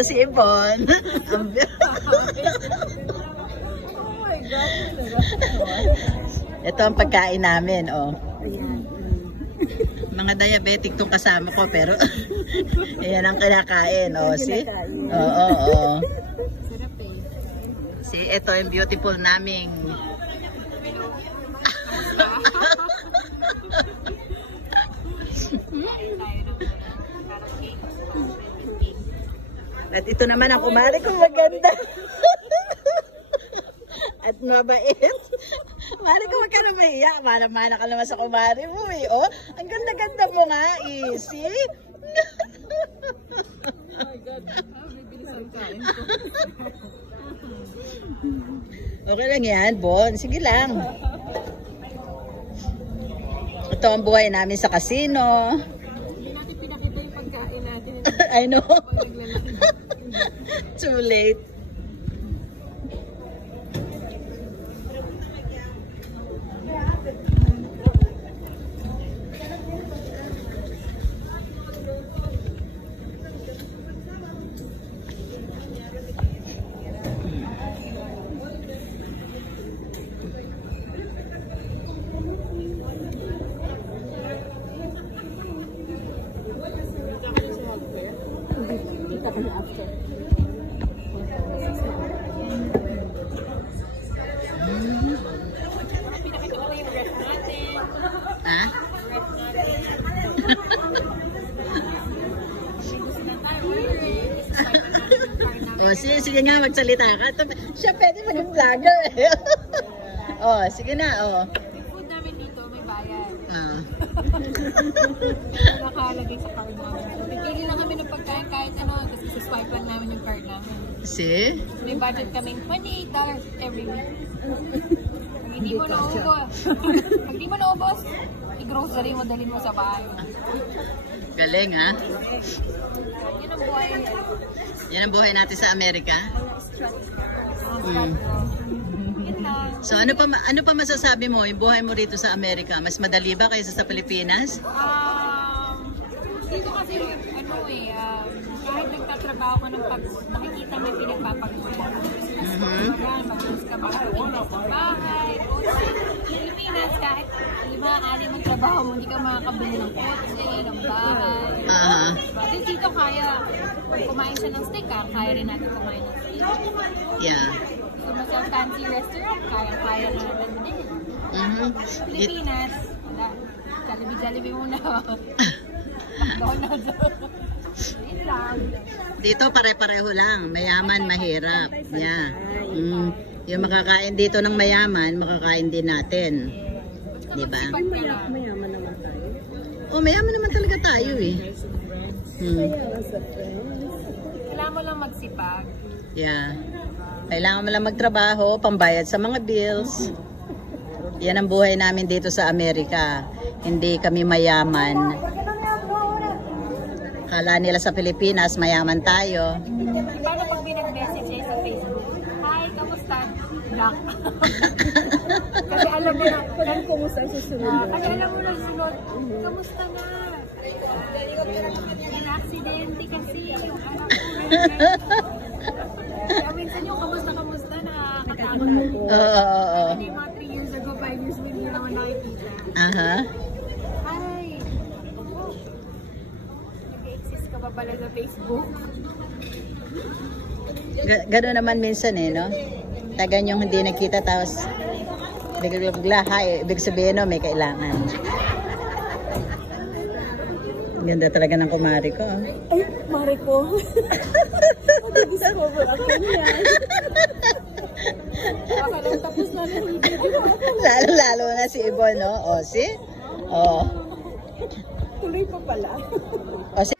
Ito si Ibon. Oh my God. Ito ang pagkain namin, oh. Mga diabetic tong kasama ko, pero ayan ang kinakain, oh. See? Oo, oo. See, ito yung beautiful naming at ito naman ang kumari ko maganda. At mabait. Mari ko wag ka na mahiya. Mana-mana ka naman sa kumari mo eh. Oh, ang ganda-ganda mo nga eh. See? Oh my God. Bibilis ang kain ko. Okay lang yan, Bon. Sige lang. Ito ang buhay namin sa casino. Hindi natin pinakita yung pagkain natin. I know. Too late. Ha? Oh, sige nga, magsalita ka. Siya pwede maging vlogger eh. Oh, sige na, oh. Yung food namin dito, may bayad. Ah. Nakalagay sa card namin. So, pipili lang kami ng pagkain kahit ano, kasi siswipe lang namin yung card namin. See? May budget kaming $28 every week. Pag hindi mo naubos, pag hindi mo naubos, i-grocery mo, dalhin mo sa bahay. Galing, ha? Yun ang buhay. Yan ang buhay natin sa Amerika. Yun lang. So ano pa masasabi mo, yung buhay mo rito sa Amerika? Mas madali ba kaysa sa Pilipinas? Dito kasi, ano eh, kahit nagtatrabaho ka ng pagod, nakikita mo yung pinagpapagod. Mag-use ka makakalinis sa bahay, kotse. Pilipinas, kahit 5 mong trabaho mo, hindi ka makakabili ng kotse, ng bahay. But dito kaya, kung kumain siya ng steak, kaya rin natin kumain ng steak. Yeah. Kung mas fancy restaurant, kaya na natin din. Pilipinas, wala. Jollibee muna. McDonald's. Yun lang. Dito pare-pareho lang, mayaman, mahirap. Yeah. Yung makakain dito ng mayaman, makakain din natin. Diba? Mayaman naman tayo. Oh, mayaman naman talaga tayo eh. Kailangan mo lang magsipag. Yeah. Kailangan mo lang magtrabaho, pambayad sa mga bills. Yan ang buhay namin dito sa Amerika. Hindi kami mayaman. Kala nila sa Pilipinas, mayaman tayo. Paano pag binag-message sa Facebook? Hi, kamusta? Black. Kasi alam mo na, kumusta susunod? Kasi alam mo na sunod, kamusta na? In-accidente kasi yung anak ko. Kaya minsan yung kamusta nakakatakot. Oo. Hindi mga 3 years ago, 5 years ago, hindi naman nakikita. Aha. Hi! Nag-exist ka ba pala sa Facebook? Gano'n naman minsan eh, no? Tagan yung hindi nakita, tapos bigla, hi, ibig sabihin no, may kailangan. Ganda talaga ng kumari ko. Ay, mare ko. Discover ako yan. Tapos na ng video. Lalo na si Ibon, no? O, see? O. Tuloy pa pala. O, see?